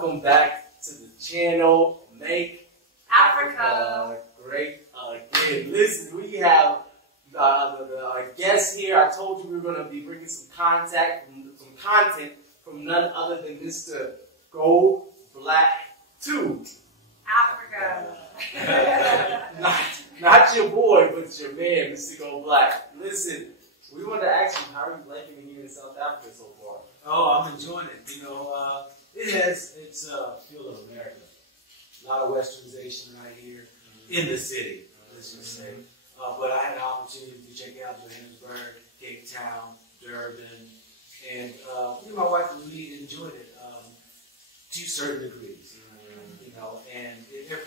Welcome back to the channel, Make Africa Great Again. Listen, we have our guest here. I told you we were going to be bringing some content from none other than Mr.Goblack2Africa. not your boy, but your man, Mr. Goblack. Listen, we wanted to ask you, how are you liking it here in South Africa so far? Oh, I'm enjoying it. You know, it has its feel of America. A lot of westernization right here in the city, let's just say. But I had an opportunity to check out Johannesburg, Cape Town, Durban, and me and my wife really enjoyed it to certain degrees. You know, and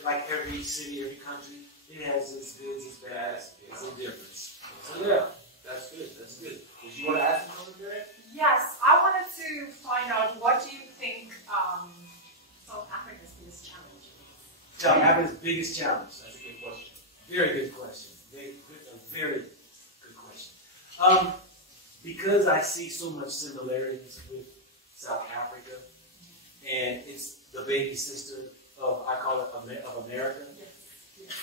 like every city, every country, it has its goods, its bads, its difference. So yeah, that's good. That's good. Did you want to ask me something today? Yes, I wanted to find out, what do you think South Africa's biggest challenge is? South Africa's biggest challenge. That's a good question. Very good question. A very good question. Because I see so much similarities with South Africa, and it's the baby sister of, I call it, of America, Yes.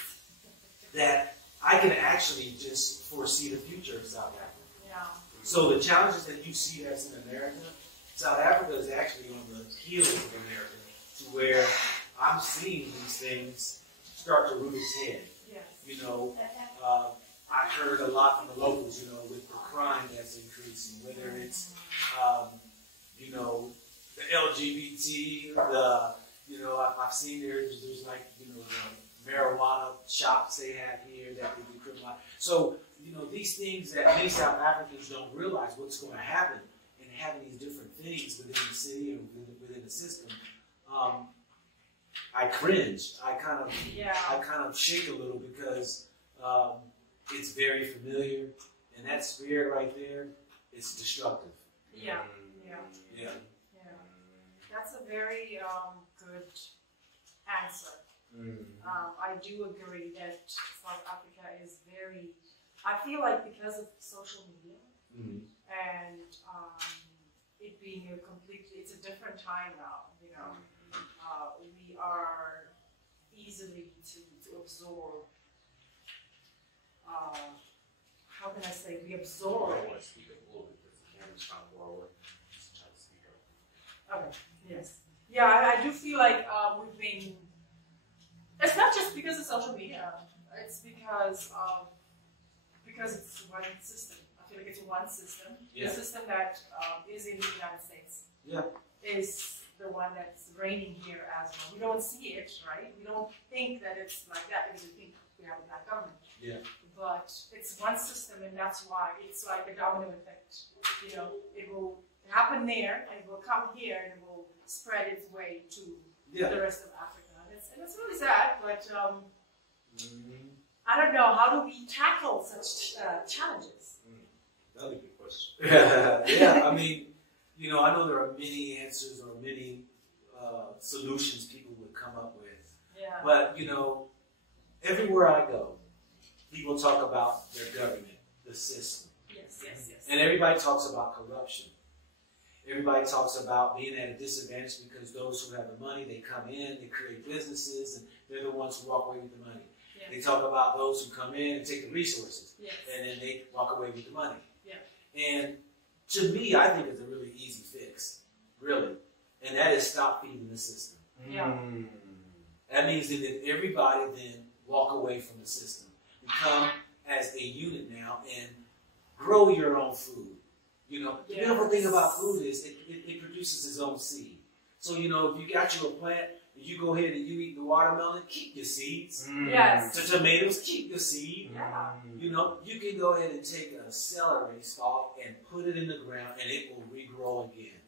that I can actually just foresee the future of South Africa. Yeah. So the challenges that you see that's in America, South Africa is actually on the heels of America, to where I'm seeing these things start to root its head. Yes. You know, I heard a lot from the locals, you know, with the crime that's increasing, whether it's, you know, the LGBT, you know, I've seen there's like, you know, the marijuana shops they have here that could be criminalized. So, you know, these things that many South Africans don't realize what's going to happen, and having these different things within the city and within the system, I cringe. I kind of shake a little because it's very familiar, and that spirit right there, it's destructive. Yeah. That's a very good answer. I do agree that South Africa is very, I feel like because of social media and it being it's a different time now, you know. We are easily to absorb, how can I say, we absorb. I want to speak up a little bit because the camera's trying to blow away. Just try to speak up. Okay, yes. Yeah, I do feel like we've been, it's not just because of social media, it's because it's one system. I feel like it's one system. Yeah. The system that is in the United States is the one that's reigning here as well. We don't see it, right? We don't think that it's like that because we think we have a black government. Yeah. But it's one system, and that's why it's like a domino effect. You know, it will happen there, and it will come here, and it will spread its way to the rest of Africa. And it's really sad, but I don't know, how do we tackle such challenges? Another good question. Yeah, I mean, you know, I know there are many answers or many solutions people would come up with. Yeah. But, you know, everywhere I go, people talk about their government, the system. Yes. And everybody talks about corruption. Everybody talks about being at a disadvantage because those who have the money, they come in, they create businesses, and they're the ones who walk away with the money. Yeah. They talk about those who come in and take the resources, Yes. and then they walk away with the money. Yeah. And to me, I think it's a really easy fix, really. And that is stop feeding the system. Yeah. That means that everybody then walk away from the system. Become as a unit now and grow your own food. You know, the beautiful thing about food is it produces its own seed. So, you know, if you got you a plant, you go ahead and you eat the watermelon, keep your seeds. Yes. The tomatoes, keep the seed. Yeah. You know, you can go ahead and take a celery stalk and put it in the ground, and it will regrow again.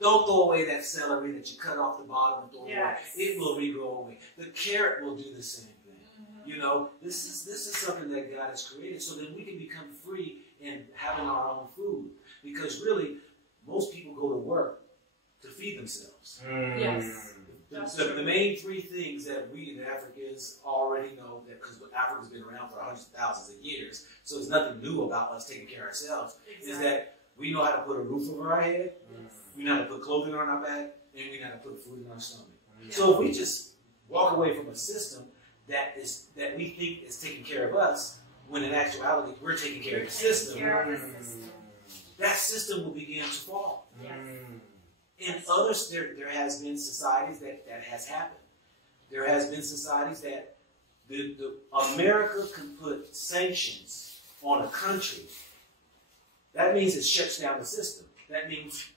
Don't throw away that celery that you cut off the bottom and throw it away. It will regrow away. The carrot will do the same thing. You know, this is something that God has created so that we can become free in having our own food. Because really, most people go to work to feed themselves. Yes. The main three things that we in Africans already know, that because Africa's been around for hundreds of thousands of years, so there's nothing new about us taking care of ourselves, is that we know how to put a roof over our head, we know how to put clothing on our back, and we know how to put food in our stomach. So if we just walk away from a system that we think is taking care of us, when in actuality we're taking care of the system, that system will begin to fall. Yes. In others, there has been societies that has happened. There has been societies that America can put sanctions on a country. That means it shuts down the system. That means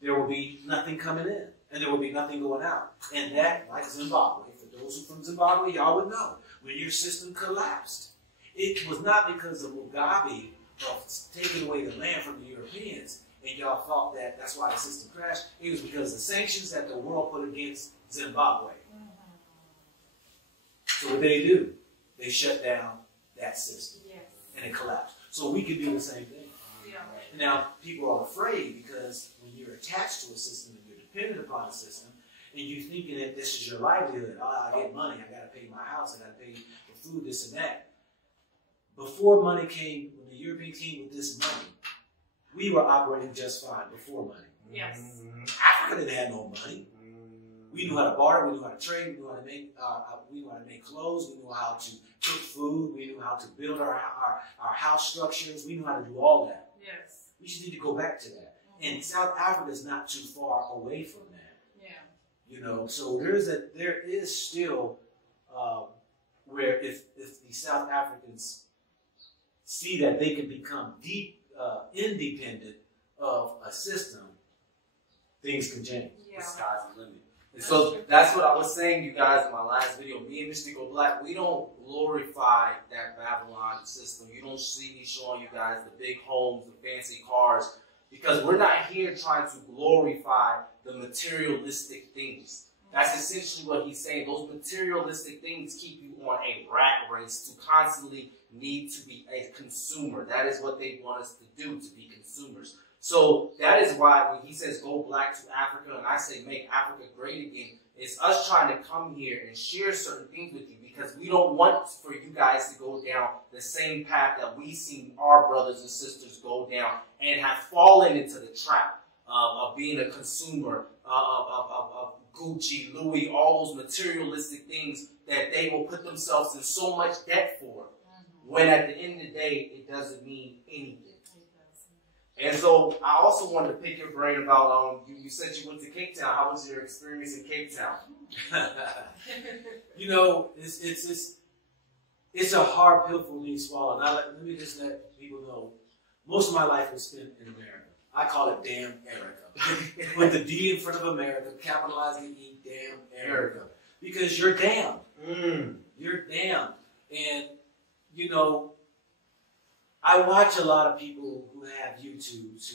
there will be nothing coming in, and there will be nothing going out. And that, like Zimbabwe, for those who are from Zimbabwe, y'all would know, when your system collapsed, it was not because of Mugabe taking away the land from the Europeans, and y'all thought that that's why the system crashed. It was because of the sanctions that the world put against Zimbabwe. So what they do? They shut down that system, and it collapsed. So we can do the same thing. Now, people are afraid because when you're attached to a system and you're dependent upon a system, and you're thinking that this is your livelihood, I get money, I got to pay my house, I got to pay for food, this and that. Before money came, when the Europeans came with this money, we were operating just fine before money. Yes. Africa didn't have no money. We knew how to barter, we knew how to trade, we knew how to make clothes, we knew how to cook food, we knew how to build our house structures, we knew how to do all that. Yes. We just need to go back to that. And South Africa is not too far away from that. Yeah. You know, so there is still where if the South Africans see that they can become independent of a system, things can change. Yeah. The sky's the limit. And so that's what I was saying, you guys, in my last video. Me and Mr.Goblack, we don't glorify that Babylon system. You don't see me showing you guys the big homes, the fancy cars, because we're not here trying to glorify the materialistic things. That's essentially what he's saying. Those materialistic things keep you on a rat race to constantly need to be a consumer. That is what they want us to do, to be consumers. So that is why when he says go black to Africa, and I say make Africa great again, it's us trying to come here and share certain things with you, because we don't want for you guys to go down the same path that we've seen our brothers and sisters go down and have fallen into the trap of being a consumer of Gucci, Louis, all those materialistic things that they will put themselves in so much debt for, when at the end of the day, it doesn't mean anything. And so I also wanted to pick your brain about, you said you went to Cape Town. How was your experience in Cape Town? You know, it's a hard pill for me to swallow. Now, let me just let people know, most of my life was spent in America. I call it damn America. Put the D in front of America, capitalize the E, damn America. Because you're damned. You're damned. And, you know, I watch a lot of people who have YouTube to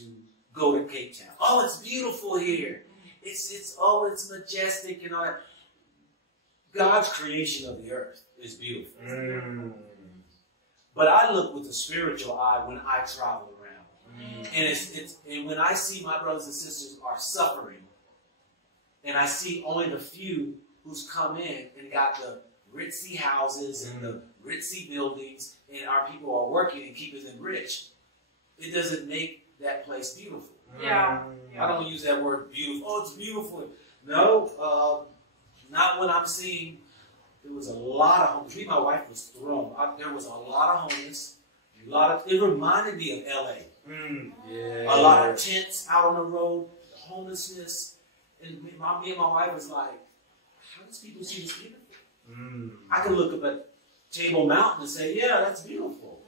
go to Cape Town. Oh, it's beautiful here. It's majestic and all that. God's creation of the earth is beautiful. But I look with a spiritual eye when I travel around. And and when I see my brothers and sisters are suffering, and I see only the few who's come in and got the ritzy houses and the ritzy buildings, and our people are working and keeping them rich, it doesn't make that place beautiful. Yeah. I don't use that word beautiful. Oh, it's beautiful. No, not when I'm seeing. There was a lot of homeless. Me and my wife was thrown. There was a lot of homeless. It reminded me of LA. Yeah. A lot of tents out on the road, the homelessness, and me and my wife was like, "How does people see this beautiful?" I can look up at Table Mountain and say, yeah, that's beautiful.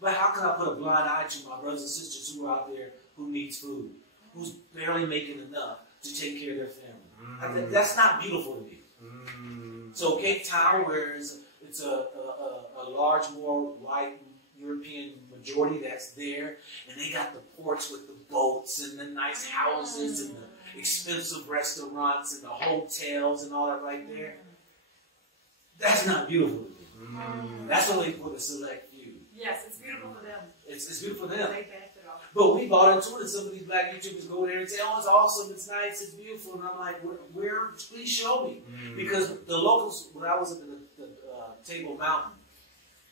But how can I put a blind eye to my brothers and sisters who are out there who needs food, who's barely making enough to take care of their family? That's not beautiful to me. So Cape Town, where it's a large, more white European majority that's there, and they got the ports with the boats and the nice houses and the expensive restaurants and the hotels and all that right there. That's not beautiful to me. That's only for the select few. Yes, it's beautiful for them. It's beautiful for them. They benefit off. But we bought into it, and some of these black YouTubers go there and say, oh, it's awesome, it's nice, it's beautiful. And I'm like, where? Please show me. Because the locals, when I was at the Table Mountain,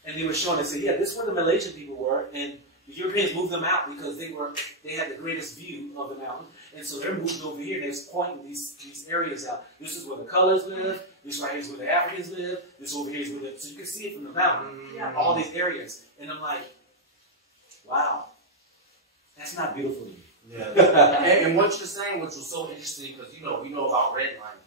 and they were showing, they said, yeah, this is where the Malaysian people were, and the Europeans moved them out because they had the greatest view of the mountain. And so they're moving over here, and they're pointing these areas out. This is where the colors live. This right here is where the Africans live. This over here is where so you can see it from the mountain. Yeah. All these areas. And I'm like, wow, that's not beautiful to me. Yeah. and what you're saying, which was so interesting, because we know about redlining.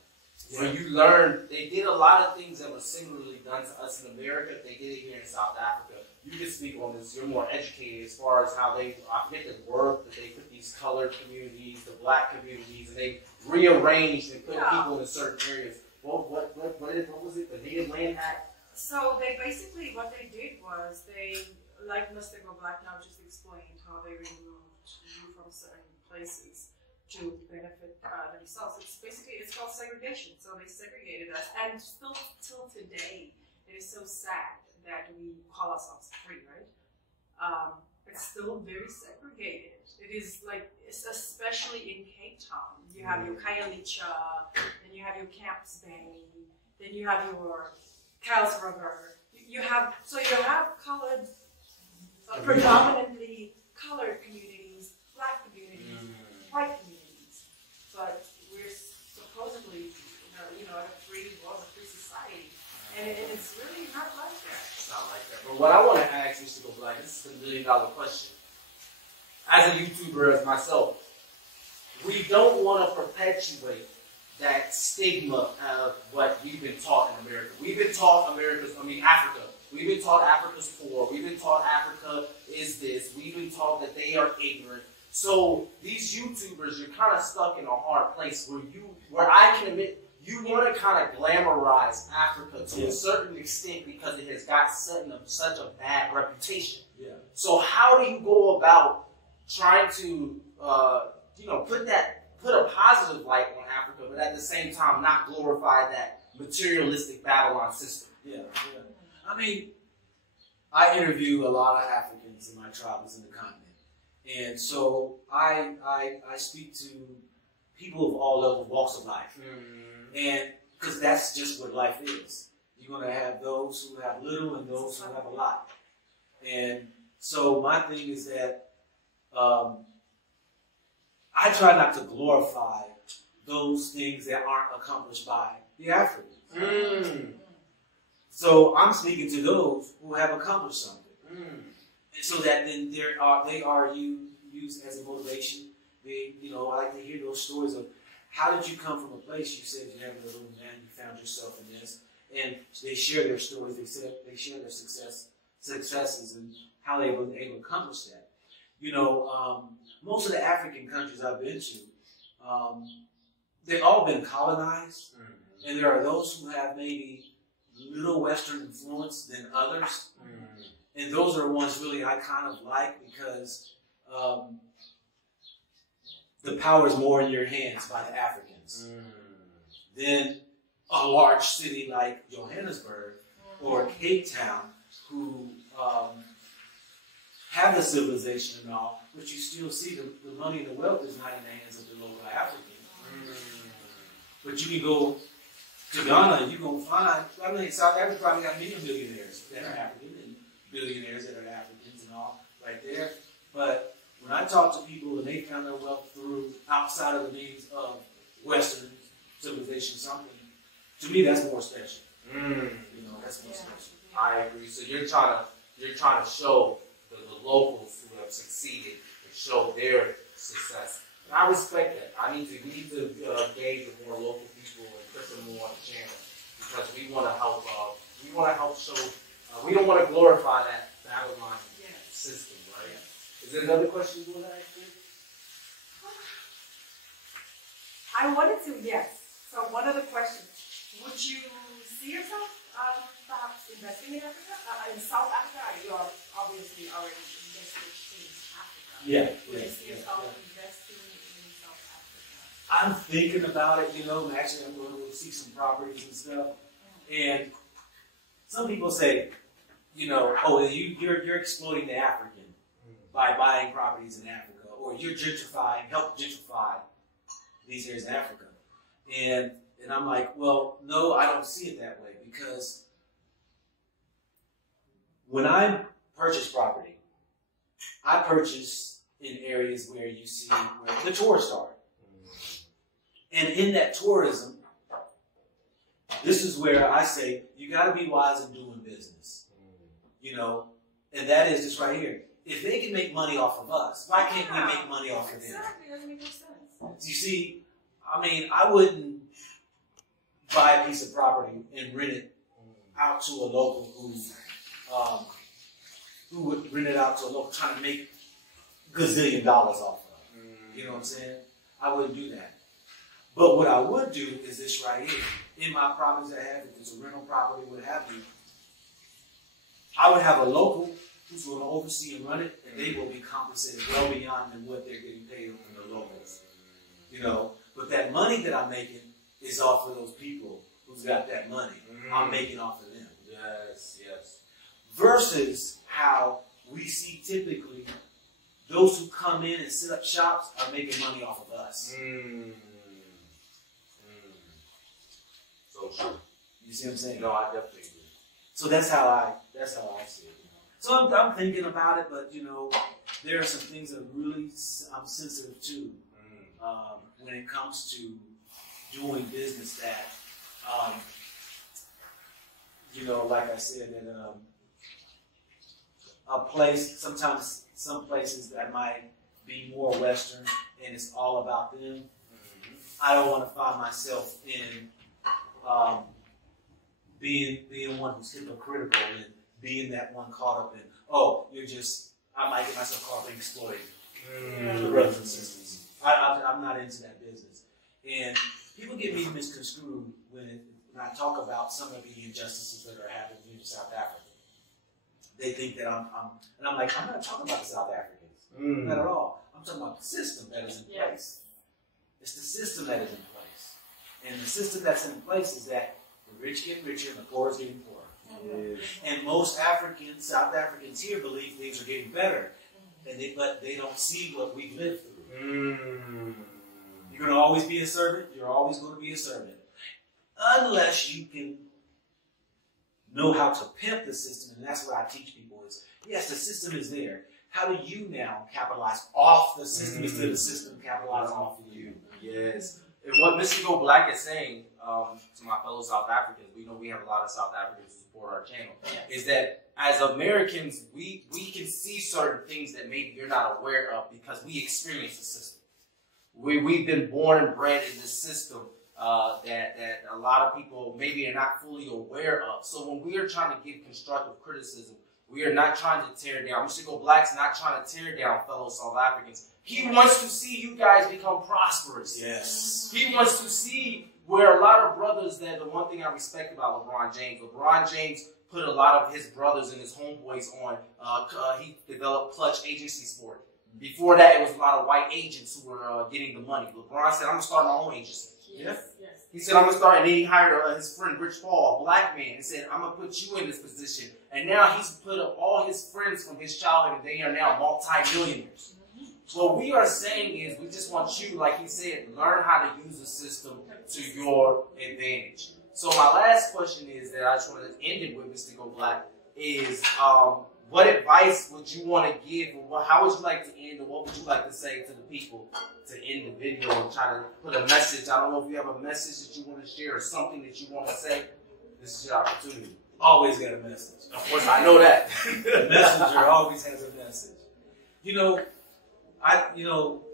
When you learn, they did a lot of things that were similarly done to us in America. They did it here in South Africa. You can speak on this. You're more educated as far as how I forget the word that they put these colored communities, the black communities, and they rearranged and put people in certain areas. What was it? The Native Land Act? So they basically, what they did was they, like Mr.Goblack now just explained, how they removed you from certain places to benefit themselves. It's called segregation. So they segregated us, and still till today, it is so sad that we call ourselves free, right? It's still very segregated. It is like, especially in Cape Town, you have your Khayelitsha, then you have your Camps Bay, then you have your Kyles River. You have colored, predominantly colored communities, black communities, white communities. But we're supposedly, a free world, a free society, and it's really not like that. It's not like that. But what I want to ask Mr. Goblack, this is the $1 million question. As a YouTuber, as myself, we don't want to perpetuate that stigma of what we've been taught in America. We've been taught Africa. We've been taught Africa's poor. We've been taught Africa is this. We've been taught that they are ignorant. So these YouTubers, you're kind of stuck in a hard place where I can admit you want to kind of glamorize Africa to a certain extent because it has got such a bad reputation. Yeah. So how do you go about trying to put a positive light on Africa, but at the same time not glorify that materialistic Babylon system? Yeah. I mean, I interview a lot of Africans in my travels in the continent. And so I speak to people of all levels, walks of life. And because that's just what life is. You're going to have those who have little and those who have a lot. And so my thing is that I try not to glorify those things that aren't accomplished by the Africans. So I'm speaking to those who have accomplished something. So that then they are used as a motivation. I like to hear those stories of how did you come from a place you said you never lived in, and you found yourself in this, and they share their stories. They share their successes and how they were able to accomplish that. Most of the African countries I've been to, they've all been colonized, and there are those who have maybe little Western influence than others. And those are the ones really I kind of like because the power is more in your hands by the Africans than a large city like Johannesburg or Cape Town who have the civilization and all, but you still see the money and the wealth is not in the hands of the local African. But you can go to Ghana and you're going to find, South Africa probably got many millionaires that are African and billionaires that are Africans and all right there. But when I talk to people and they found their wealth through outside of the means of Western civilization, something, to me that's more special. That's more special. I agree. So you're trying to show the locals who have succeeded and show their success. And I respect that. We need to engage with more local people and put them more on the channel because we want to help. We want to help show. We don't want to glorify that Babylon system, right? Is there another question you want to ask me? I wanted to, yes. So one of the questions: would you see yourself perhaps investing in Africa, in South Africa? You are obviously already invested in Africa. Yeah. Would you see yourself investing in South Africa? I'm thinking about it. Actually, I'm going to see some properties and stuff. And some people say, you're exploiting the African by buying properties in Africa, or you're help gentrify these areas in Africa. And I'm like, well, no, I don't see it that way because when I purchase property, I purchase in areas where you see where the tourists are. And in that tourism, this is where I say you got to be wise in doing business. You know, and that is just right here. If they can make money off of us, why can't we make money off of them? Exactly, doesn't make no sense. You see, I mean, I wouldn't buy a piece of property and rent it out to a local who would rent it out to a local trying to make gazillion dollars off of it. You know what I'm saying? I wouldn't do that. But what I would do is this right here. In my properties I have, if it's a rental property, what have you, I would have a local who's going to oversee and run it, and they will be compensated well beyond than what they're getting paid from the locals. You know, but that money that I'm making is off of those people who's got that money. I'm making off of them. Yes, yes. Versus how we see typically those who come in and set up shops are making money off of us. So true. You see what I'm saying? No, I definitely agree. So that's how I see it. So I'm thinking about it, but you know, there are some things that really I'm sensitive to when it comes to doing business. That you know, like I said, that a place sometimes some places that might be more Western and it's all about them. I don't want to find myself in being one who's hypocritical and being that one caught up in, oh, I might get myself caught up in exploiting the brothers and sisters. I'm not into that business. And people get me misconstrued when I talk about some of the injustices that are happening in South Africa. They think that I'm like, I'm not talking about the South Africans. Not at all. I'm talking about the system that is in place. It's the system that is in place. And the system that's in place is that the rich get richer and the poor is getting poorer. And most South Africans here believe things are getting better. But they don't see what we've lived through. You're going to always be a servant. You're always going to be a servant. Unless you can know how to pimp the system. And that's what I teach people is, yes, the system is there. How do you now capitalize off the system instead of the system capitalizing off of you? Yes. And what Mr. Goblack is saying to my fellow South Africans, we know we have a lot of South Africans who support our channel, is that as Americans, we can see certain things that maybe you're not aware of because we experience the system. We've been born and bred in this system that a lot of people maybe are not fully aware of. So when we are trying to give constructive criticism, we are not trying to tear down. Mr. Goblack's not trying to tear down fellow South Africans. He wants to see you guys become prosperous. Yes. He wants to see where a lot of brothers, that the one thing I respect about LeBron James put a lot of his brothers and his homeboys on. He developed Clutch Agency Sport. Before that, it was a lot of white agents who were getting the money. LeBron said, I'm going to start my own agency. Yes. He said, I'm going to start, and then he hired his friend Rich Paul, a black man, and said, I'm going to put you in this position. And now he's put up all his friends from his childhood, and they are now multi-millionaires. What we are saying is, we just want you, like he said, learn how to use the system to your advantage. So my last question is that I just want to end it with, Mr. Goblack, is what advice would you want to give, or how would you like to end, or what would you like to say to the people to end the video and try to put a message? I don't know if you have a message that you want to share or something that you want to say. This is your opportunity. Always got a message. Of course, I know that. The messenger always has a message.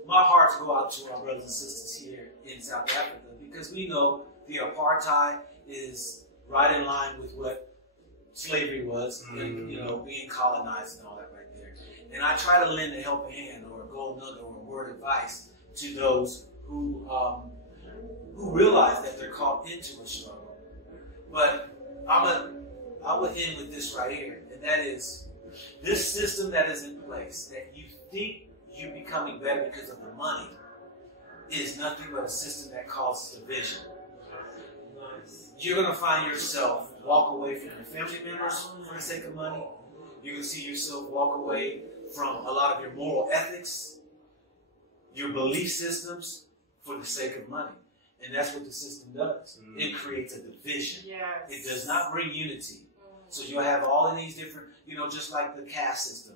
My hearts go out to our brothers and sisters here in South Africa because we know the apartheid is right in line with what slavery was, and, being colonized and all that right there. And I try to lend a helping hand or a gold nugget or a word of advice to those who realize that they're caught into a struggle. But I would end with this right here, and that is this system that is in place that you think you're becoming better because of the money is nothing but a system that causes division. You're going to find yourself walk away from your family members for the sake of money. You're going to see yourself walk away from a lot of your moral ethics, your belief systems for the sake of money. And that's what the system does. It creates a division. Yes. It does not bring unity. So you'll have all of these different, just like the caste system,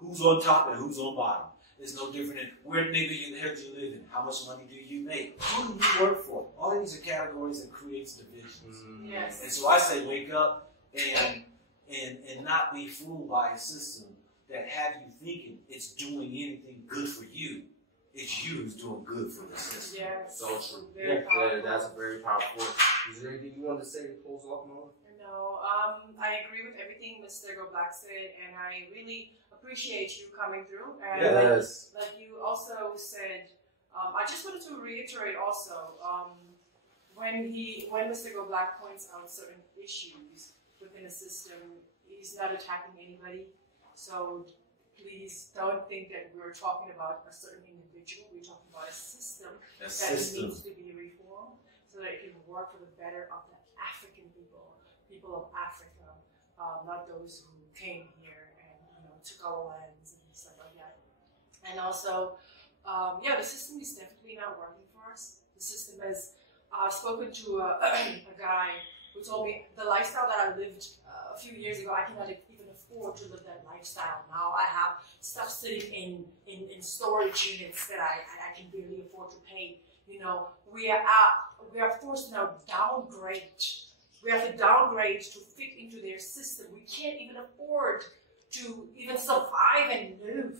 who's on top and who's on bottom. It's no different than where neighborhood you live in. How much money do you make? Who do you work for? All of these are categories that creates divisions. Yes. And so I say wake up and not be fooled by a system that have you thinking it's doing anything good for you. It's you who's doing good for the system. Yes. So true. Very That's a very powerful. Is there anything you want to say to close off, Mona? No, I agree with everything Mr. Goblack said, and I really appreciate you coming through. And Yes. like you also said, I just wanted to reiterate also, when Mr. Goblack points out certain issues within the system, he's not attacking anybody. So please don't think that we're talking about a certain individual. We're talking about a system that needs to be reformed so that it can work for the better of the African people of Africa, not those who came here and took our lands and stuff like that. And also, the system is definitely not working for us. The system has. I've spoken to a guy who told me the lifestyle that I lived a few years ago, I cannot even afford to live that lifestyle now. I have stuff sitting in storage units that I can barely afford to pay. We are forced to now downgrade. We have to downgrade to fit into their system. We can't even afford to even survive and live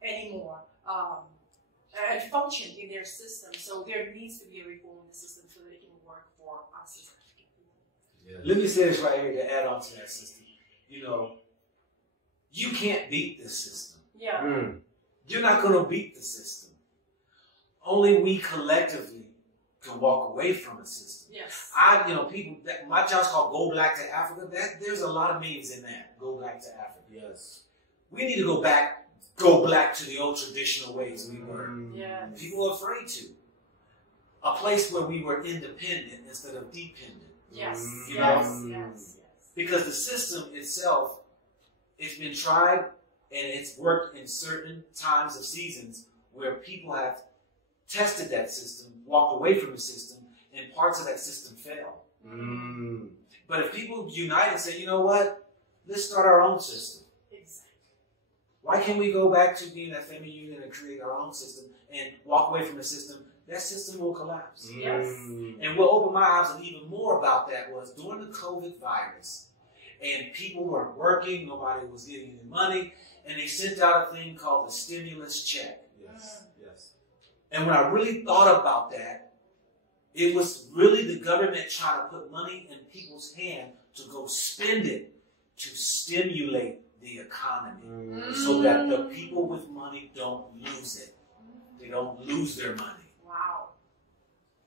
anymore and function in their system. So there needs to be a reform in the system so that it can work for us as African people. Yeah. Let me say this right here to add on to that system. You can't beat this system. Yeah. You're not going to beat the system. Only we collectively can walk away from a system. Yes. People, my channel's called Go Black to Africa. There's a lot of memes in that. Go Black to Africa. Yes. We need to go black to the old traditional ways we were. Yes. People are afraid to. A place where we were independent instead of dependent. Yes. You know? Yes. Because the system itself, it's been tried and it's worked in certain times of seasons where people have tested that system, walked away from the system, and parts of that system fail. But if people unite and say, you know what, let's start our own system. Exactly. Why can't we go back to being a family unit and create our own system and walk away from the system? That system will collapse. Yes. And what opened my eyes and even more about that was during the COVID virus, and people weren't working, nobody was getting any money, and they sent out a thing called the stimulus check. Yes. And when I really thought about that, it was really the government trying to put money in people's hand to go spend it to stimulate the economy so that the people with money don't lose it. They don't lose their money. Wow.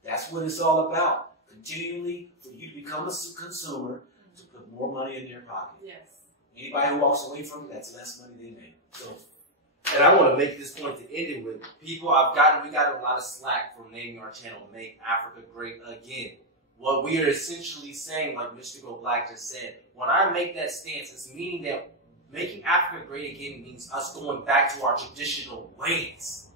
That's what it's all about. Continually for you to become a consumer to put more money in their pocket. Yes. Anybody who walks away from it, that's less money they make. So, and I want to make this point to end it with people. We got a lot of slack for naming our channel "Make Africa Great Again." What we are essentially saying, like Mr. Goblack just said, when I make that stance, it's meaning that making Africa great again means us going back to our traditional ways.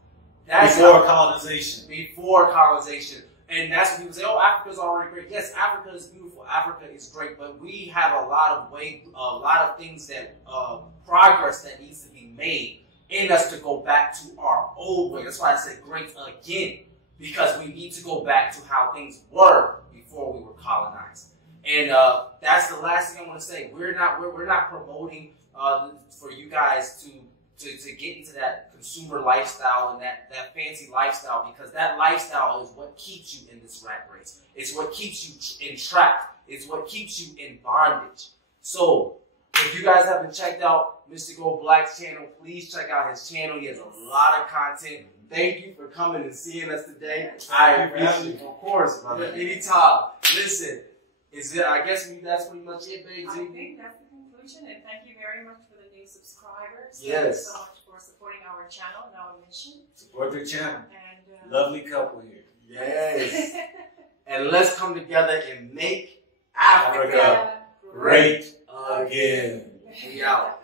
That's before colonization. Before colonization. And that's when people say, oh, Africa's already great. Yes, Africa is beautiful. Africa is great. But we have a lot of things that, progress that needs to be made in us to go back to our old way. That's why I said great again. Because we need to go back to how things were before we were colonized. And that's the last thing I want to say. We're not promoting for you guys to get into that consumer lifestyle and that fancy lifestyle, because that lifestyle is what keeps you in this rat race. It's what keeps you entrapped. It's what keeps you in bondage. So if you guys haven't checked out Mr. Goblack's channel, please check out his channel. He has a lot of content. Thank you for coming and seeing us today. I appreciate it. Of course, brother. Anytime. Listen, I guess that's pretty much it, baby. I think that's the conclusion, and thank you very much for the new subscribers. Yes. Thank you so much for supporting our channel and our mission. Support their channel. And lovely couple here. Yes. And let's come together and make Africa great again. We out.